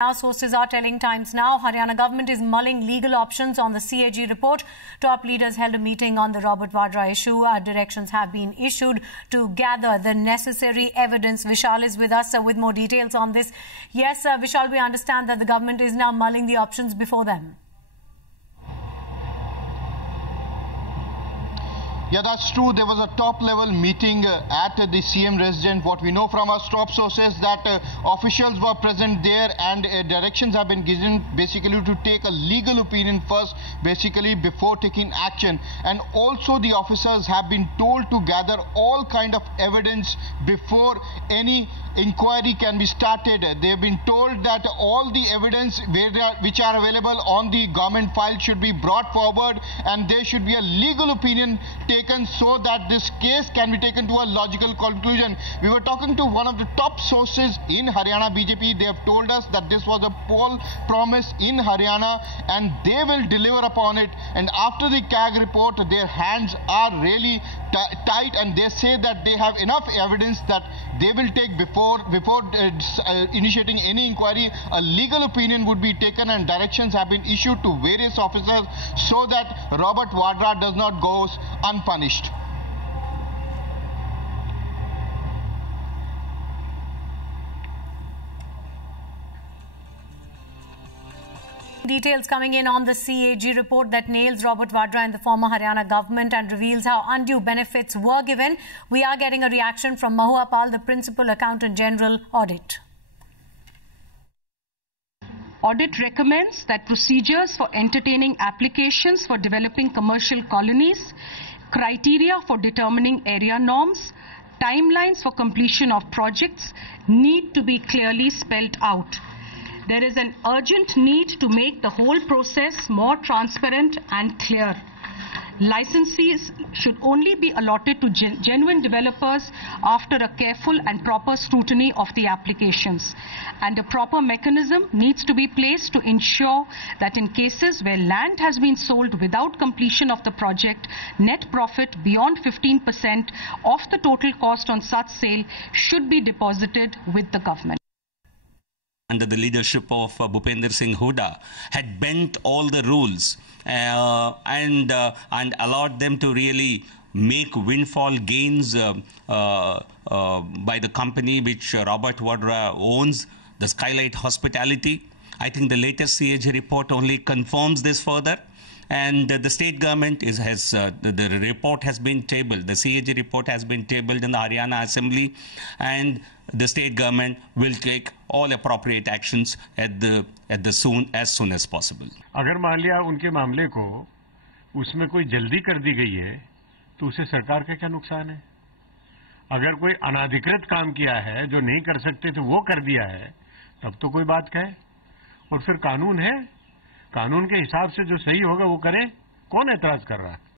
Our sources are telling Times Now Haryana government is mulling legal options on the CAG report. Top leaders held a meeting on the Robert Vadra issue. Directions have been issued to gather the necessary evidence. Vishal is with us with more details on this. Yes, Vishal, we understand that the government is now mulling the options before them. Yeah, that's true. There was a top-level meeting at the CM residence. What we know from our top sources that officials were present there and directions have been given basically to take a legal opinion first, basically before taking action. And also the officers have been told to gather all kind of evidence before any inquiry can be started. They have been told that all the evidence which are available on the government file should be brought forward and there should be a legal opinion taken so that this case can be taken to a logical conclusion. We were talking to one of the top sources in Haryana BJP. They have told us that this was a poll promise in Haryana and they will deliver upon it. And after the CAG report, their hands are really tight and they say that they have enough evidence that they will take before initiating any inquiry. A legal opinion would be taken and directions have been issued to various officers so that Robert Vadra does not go unpunished. Details coming in on the CAG report that nails Robert Vadra and the former Haryana government and reveals how undue benefits were given. We are getting a reaction from Mahua Pal, the Principal Accountant General, Audit. Audit recommends that procedures for entertaining applications for developing commercial colonies, criteria for determining area norms, timelines for completion of projects need to be clearly spelled out. There is an urgent need to make the whole process more transparent and clear. Licenses should only be allotted to genuine developers after a careful and proper scrutiny of the applications. And a proper mechanism needs to be placed to ensure that in cases where land has been sold without completion of the project, net profit beyond 15% of the total cost on such sale should be deposited with the government. Under the leadership of Bhupender Singh Hooda, had bent all the rules and allowed them to really make windfall gains by the company which Robert Vadra owns, the Skylight Hospitality. I think the latest CAG report only confirms this further. And the state government the report has been tabled. The CAG report has been tabled in the Haryana Assembly, and the state government will take all appropriate actions as soon as possible. अगर मान लिया उनके मामले को उसमें कोई जल्दी कर दी गई है, तो उसे सरकार का क्या नुकसान है? अगर कोई अनाधिकृत काम किया है जो नहीं कर सकते थे वो कर दिया है, तब तो कोई बात कहे। और फिर कानून है, कानून के हिसाब से जो सही होगा वो करें। कौन एतराज कर रहा है?